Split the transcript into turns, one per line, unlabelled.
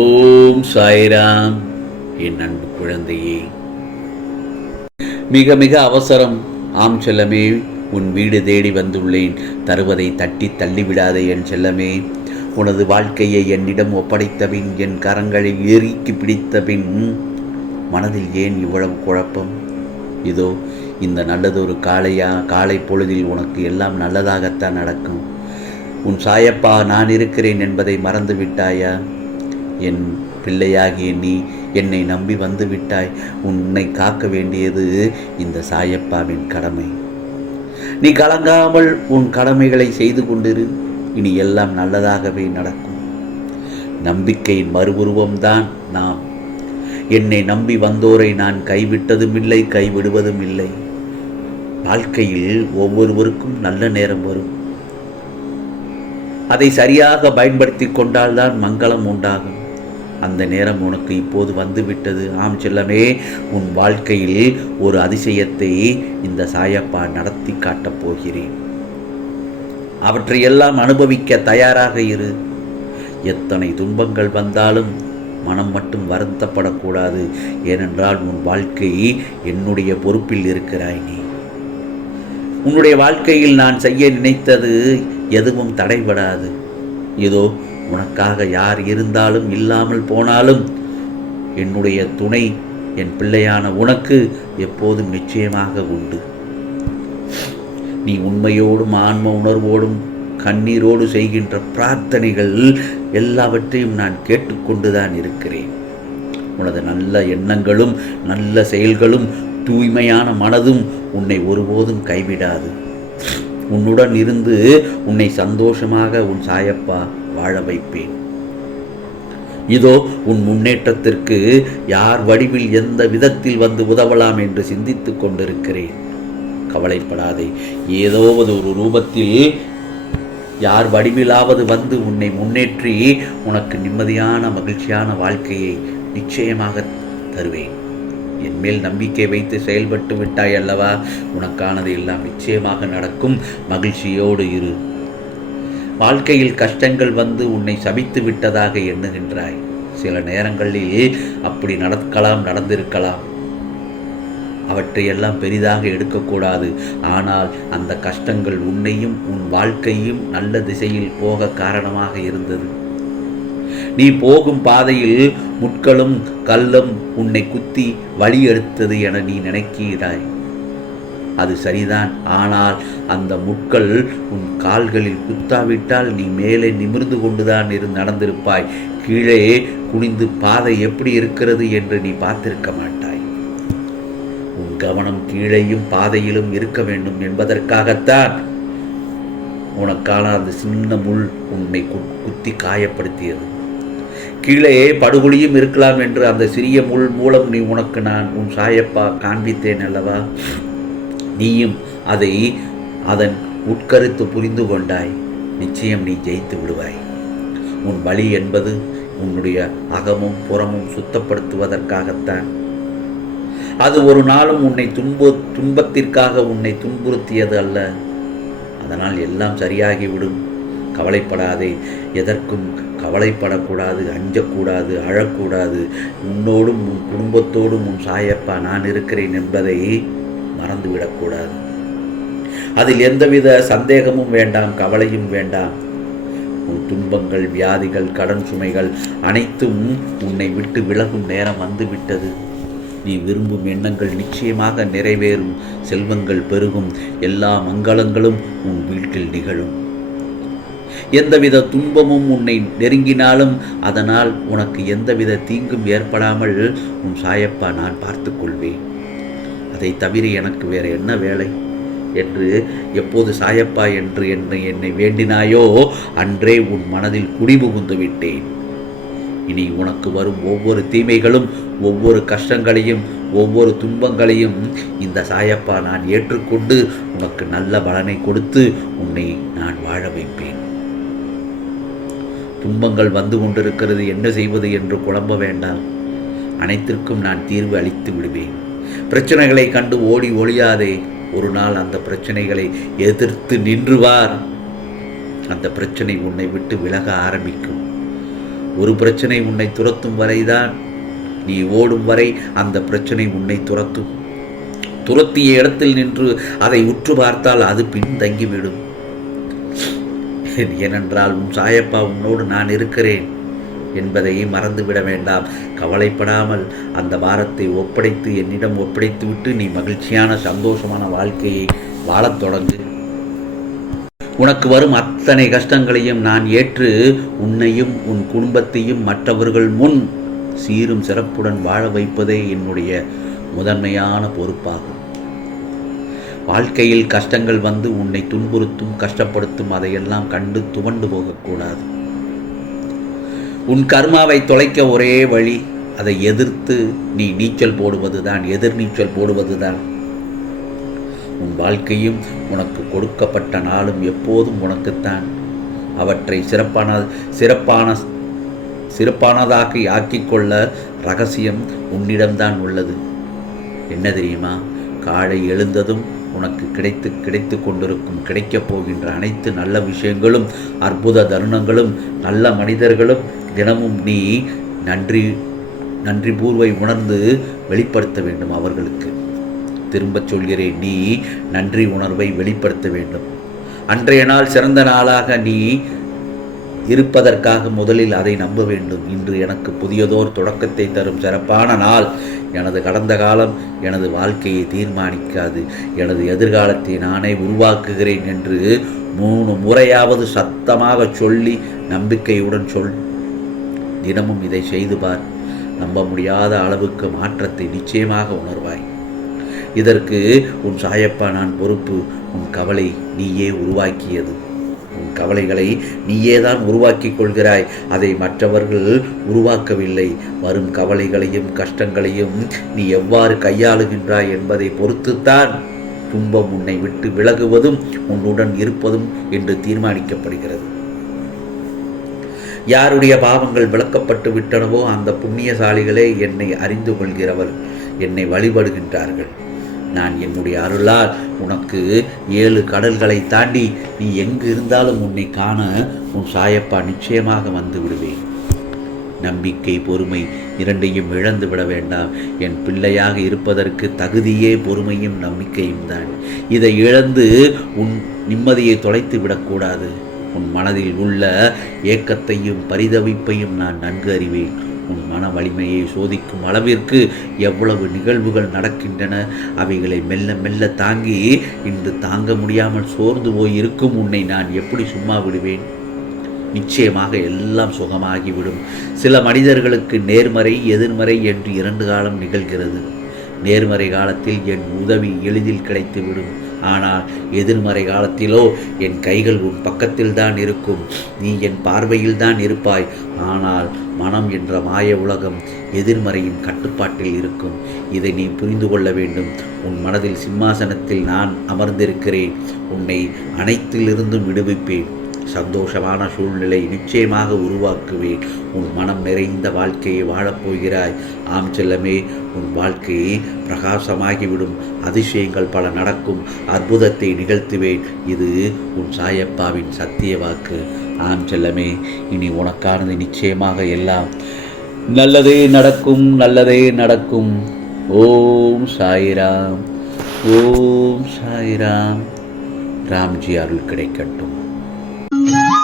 ஓம் சாய்ராம். என் அன்பு குழந்தையே. மிக மிக அவசரம். ஆம் செல்லமே உன் வீடு தேடி வந்துள்ளேன். தருவதை தட்டி தள்ளிவிடாதே என் செல்லமே. உனது வாழ்க்கையை என்னிடம் ஒப்படைத்தபின் என் கரங்களை இறுக்கி பிடித்தபின் மனதில் ஏன் இவ்வளவு குழப்பம்? இதோ இந்த நல்லதொரு காலையா காலை பொழுதில் உனக்கு எல்லாம் நல்லதாகத்தான் நடக்கும். உன் சாயப்பா நான் இருக்கிறேன் என்பதை மறந்து விட்டாயா என் பிள்ளையாகிய நீ என்னை நம்பி வந்து விட்டாய். உன்னை காக்க வேண்டியது இந்த சாயப்பாவின் கடமை. நீ கலங்காமல் உன் கடமைகளை செய்து கொண்டிரு. இனி எல்லாம் நல்லதாகவே நடக்கும். நம்பிக்கையின் மறுபுருவம்தான் நாம். என்னை நம்பி வந்தோரை நான் கைவிட்டதும் இல்லை கைவிடுவதும் இல்லை வாழ்க்கையில் ஒவ்வொருவருக்கும் நல்ல நேரம் வரும். அதை சரியாக பயன்படுத்தி கொண்டால்தான் மங்களம் உண்டாகும். அந்த நேரம் உனக்கு இப்போது வந்துவிட்டது. ஆம் செல்லமே உன் வாழ்க்கையில் ஒரு அதிசயத்தை இந்த சாயப்பா நடத்தி காட்டப் போகிறேன். அவற்றையெல்லாம் அனுபவிக்க தயாராக இரு. எத்தனை துன்பங்கள் வந்தாலும் மனம் மட்டும் வருத்தப்படக்கூடாது. ஏனென்றால் உன் வாழ்க்கை என்னுடைய பொறுப்பில் இருக்கிறாய் நீ. உன்னுடைய வாழ்க்கையில் நான் செய்ய நினைத்தது எதுவும் தடைபடாது. இதோ உனக்காக யார் இருந்தாலும் இல்லாமல் போனாலும் என்னுடைய துணை என் பிள்ளையான உனக்கு எப்போதும் நிச்சயமாக உண்டு. நீ உண்மையோடும் ஆன்ம உணர்வோடும் கண்ணீரோடு செய்கின்ற பிரார்த்தனைகள் எல்லாவற்றையும் நான் கேட்டுக்கொண்டுதான் இருக்கிறேன். உனது நல்ல எண்ணங்களும் நல்ல செயல்களும் தூய்மையான மனதும் உன்னை ஒருபோதும் கைவிடாது. உன்னுடன் இருந்து உன்னை சந்தோஷமாக உன் சாயப்பா வாழ வைப்பேன். இதோ உன் முன்னேற்றத்திற்கு யார் வடிவில் எந்த விதத்தில் வந்து உதவலாம் என்று சிந்தித்துக் கொண்டிருக்கிறேன். கவலைப்படாதே ஏதோவது ஒரு ரூபத்தில் யார் வடிவிலாவது வந்து உன்னை முன்னேற்றி உனக்கு நிம்மதியான மகிழ்ச்சியான வாழ்க்கையை நிச்சயமாக தருவேன். என் மேல் நம்பிக்கை வைத்து செயல்பட்டு விட்டாய் அல்லவா? உனக்கானது எல்லாம் நிச்சயமாக நடக்கும். மகிழ்ச்சியோடு இரு. வாழ்க்கையில் கஷ்டங்கள் வந்து உன்னை சபித்து விட்டதாக எண்ணுகின்றாய். சில நேரங்களில் அப்படி நடக்கலாம் நடந்திருக்கலாம். அவற்றையெல்லாம் பெரிதாக எடுக்கக்கூடாது. ஆனால் அந்த கஷ்டங்கள் உன்னையும் உன் வாழ்க்கையும் நல்ல திசையில் போக காரணமாக இருந்தது. நீ போகும் பாதையில் முட்களும் கல்லும் உன்னை குத்தி வழி எடுத்தது என நீ நினைக்கிறாய் அது சரிதான். ஆனால் அந்த முட்கள் உன் கால்களில் குத்தாவிட்டால் நீ மேலே நிமிர்ந்து கொண்டுதான் இருந்து நடந்திருப்பாய். கீழே குனிந்து பாதை எப்படி இருக்கிறது என்று நீ பார்த்திருக்க மாட்டாய். உன் கவனம் கீழேயும் பாதையிலும் இருக்க வேண்டும் என்பதற்காகத்தான் உனக்கான அந்த சின்ன முள் உன்னை கு- குத்தி காயப்படுத்தியது. கீழே படுகொலியும் இருக்கலாம் என்று அந்த சிறிய முள் மூலம் நீ உனக்கு நான் உன் சாயப்பா காண்பித்தேன் அல்லவா? நீயும் அதை அதன் உட்கருத்து புரிந்து கொண்டாய். நிச்சயம் நீ ஜெயித்து விடுவாய். உன் வழி என்பது உன்னுடைய அகமும் புறமும் சுத்தப்படுத்துவதற்காகத்தான். அது ஒரு நாளும் உன்னை துன்பு துன்பத்திற்காக உன்னை துன்புறுத்தியது அல்ல. அதனால் எல்லாம் சரியாகிவிடும். கவலைப்படாதே. எதற்கும் கவலைப்படக்கூடாது அஞ்சக்கூடாது அழக்கூடாது. உன்னோடும் உன் குடும்பத்தோடும் உன் சாயப்பா நான் இருக்கிறேன் என்பதை மறந்துவிடக்கூடாது. அதில் எந்தவித சந்தேகமும் வேண்டாம் கவலையும் வேண்டாம். உன் துன்பங்கள் வியாதிகள் கடன் சுமைகள் அனைத்தும் உன்னை விட்டு விலகும் நேரம் வந்துவிட்டது. நீ விரும்பும் எண்ணங்கள் நிச்சயமாக நிறைவேறும் செல்வங்கள் பெருகும் எல்லா மங்களங்களும் உன் வீட்டில் நிகழும். எந்தவித துன்பமும் உன்னை நெருங்கினாலும் அதனால் உனக்கு எந்தவித தீங்கும் ஏற்படாமல் உன் சாயப்பா நான் பார்த்துக்கொள்வேன். கொள்வேன் தவிர எனக்கு வேற என்ன வேலை? என்று எப்போது சாயப்பா என்று என்னை என்னை வேண்டினாயோ அன்றே உன் மனதில் குடிபுகுந்து விட்டேன். இனி உனக்கு வரும் ஒவ்வொரு தீமைகளும் ஒவ்வொரு கஷ்டங்களையும் ஒவ்வொரு துன்பங்களையும் இந்த சாயப்பா நான் ஏற்றுக்கொண்டு உனக்கு நல்ல பலனை கொடுத்து உன்னை நான் வாழ வைப்பேன். துன்பங்கள் வந்து கொண்டிருக்கிறது என்ன செய்வது என்று குழம்ப வேண்டாம். அனைத்திற்கும் நான் தீர்வு அளித்து விடுவேன். பிரச்சனைகளை கண்டு ஓடி ஒழியாதே ஒரு நாள் அந்த பிரச்சனைகளை எதிர்த்து நின்றுவார். அந்த பிரச்சனை உன்னை விட்டு விலக ஆரம்பிக்கும். ஒரு பிரச்சனை உன்னை துரத்தும் வரைதான் நீ ஓடும் வரை அந்த பிரச்சனை உன்னை துரத்தும். துரத்திய இடத்தில் நின்று அதை உற்று பார்த்தால் அது பின்தங்கிவிடும் ஏனென்றால் உன் சாயப்பா உன்னோடு நான் இருக்கிறேன். என்பதையே மறந்துவிட வேண்டாம். கவலைப்படாமல் அந்த வாரத்தை ஒப்படைத்து என்னிடம் ஒப்படைத்து விட்டு நீ மகிழ்ச்சியான சந்தோஷமான வாழ்க்கையை வாழத் தொடங்கு. உனக்கு வரும் அத்தனை கஷ்டங்களையும் நான் ஏற்று உன்னையும் உன் குடும்பத்தையும் மற்றவர்கள் முன் சீரும் சிறப்புடன் வாழ வைப்பதே என்னுடைய முதன்மையான பொறுப்பாகும். வாழ்க்கையில் கஷ்டங்கள் வந்து உன்னை துன்புறுத்தும் கஷ்டப்படுத்தும் அதையெல்லாம் கண்டு துவண்டு போகக்கூடாது. உன் கர்மாவை தொலைக்க ஒரே வழி அதை எதிர்த்து நீ நீச்சல் போடுவது தான் எதிர் நீச்சல் போடுவதுதான். உன் வாழ்க்கையும் உனக்கு கொடுக்கப்பட்ட நாளும் எப்போதும் உனக்குத்தான். அவற்றை சிறப்பான சிறப்பான சிறப்பானதாக ஆக்கிக்கொள்ள ரகசியம் உன்னிடம்தான் உள்ளது. என்ன தெரியுமா? காலை எழுந்ததும் உனக்கு கிடைத்து கிடைத்து கொண்டிருக்கும் கிடைக்கப் போகின்ற அனைத்து நல்ல விஷயங்களும் அற்புத தருணங்களும் நல்ல மனிதர்களும் தினமும் நீ நன்றி நன்றி பூர்வை உணர்ந்து வெளிப்படுத்த வேண்டும் அவர்களுக்கு. திரும்பச் சொல்கிறேன் நீ நன்றி உணர்வை வெளிப்படுத்த வேண்டும். அன்றைய நாள் சிறந்த நாளாக நீ இருப்பதற்காக முதலில் அதை நம்ப வேண்டும். இன்று எனக்கு புதியதோர் தொடக்கத்தை தரும் சிறப்பான நாள். எனது கடந்த காலம் எனது வாழ்க்கையை தீர்மானிக்காது. எனது எதிர்காலத்தை நானே உருவாக்குகிறேன் என்று மூணு முறையாவது சத்தமாக சொல்லி நம்பிக்கையுடன் சொல் தினமும் இதை செய்து பார். நம்ப முடியாத அளவுக்கு மாற்றத்தை நிச்சயமாக உணர்வாய். இதற்கு உன் சாயப்பா நான் பொறுப்பு. உன் கவலை நீயே உருவாக்கியது. உன் கவலைகளை நீயே தான் உருவாக்கி கொள்கிறாய். அதை மற்றவர்கள் உருவாக்கவில்லை. வரும் கவலைகளையும் கஷ்டங்களையும் நீ எவ்வாறு கையாளுகின்றாய் என்பதை பொறுத்துத்தான் துன்பம் உன்னை விட்டு விலகுவதும் உன்னுடன் இருப்பதும் என்று தீர்மானிக்கப்படுகிறது. யாருடைய பாவங்கள் விளக்கப்பட்டு விட்டனவோ அந்த புண்ணியசாலிகளே என்னை அறிந்து கொள்கிறவர் என்னை வழிபடுகின்றார்கள். நான் என்னுடைய அருளால் உனக்கு ஏழு கடல்களை தாண்டி நீ எங்கு இருந்தாலும் உன்னை காண உன் சாயப்பா நிச்சயமாக வந்து விடுவேன். நம்பிக்கை பொறுமை இரண்டையும் இழந்து விட வேண்டாம். என் பிள்ளையாக இருப்பதற்கு தகுதியே பொறுமையும் நம்பிக்கையும் தான். இதை இழந்து உன் நிம்மதியை தொலைத்து விடக்கூடாது. உன் மனதில் உள்ள ஏக்கத்தையும் பரிதவிப்பையும் நான் நன்கு அறிவேன். உன் மன வலிமையை சோதிக்கும் அளவிற்கு எவ்வளவு நிகழ்வுகள் நடக்கின்றன அவைகளை மெல்ல மெல்ல தாங்கி இன்று தாங்க முடியாமல் சோர்ந்து போய் இருக்கும் உன்னை நான் எப்படி சும்மா விடுவேன்? நிச்சயமாக எல்லாம் சுகமாகிவிடும். சில மனிதர்களுக்கு நேர்மறை எதிர்மறை என்று இரண்டு காலம் நிகழ்கிறது. நேர்மறை காலத்தில் என் உதவி எளிதில் கிடைத்துவிடும். ஆனால் எதிர்மறை காலத்திலோ என் கைகள் உன் பக்கத்தில் தான் இருக்கும். நீ என் பார்வையில் தான் இருப்பாய். ஆனால் மனம் என்ற மாய உலகம் எதிர்மறையின் கட்டுப்பாட்டில் இருக்கும். இதை நீ புரிந்து கொள்ள வேண்டும். உன் மனதில் சிம்மாசனத்தில் நான் அமர்ந்திருக்கிறேன். உன்னை அனைத்திலிருந்தும் விடுவிப்பேன். சந்தோஷமான சூழ்நிலை நிச்சயமாக உருவாக்குவேன். உன் மனம் நிறைந்த வாழ்க்கையை வாழப்போகிறாய் ஆம் செல்லமே உன் வாழ்க்கையை பிரகாசமாகிவிடும். அதிசயங்கள் பல நடக்கும். அற்புதத்தை நிகழ்த்துவேன். இது உன் சாயப்பாவின் சத்திய வாக்கு. ஆம் செல்லமே இனி உனக்கானது நிச்சயமாக எல்லாம் நல்லதே நடக்கும் நல்லதே நடக்கும். ஓம் சாயிராம். ஓம் சாயிராம். ராம்ஜி அருள் கிடைக்கட்டும்.
Thank you.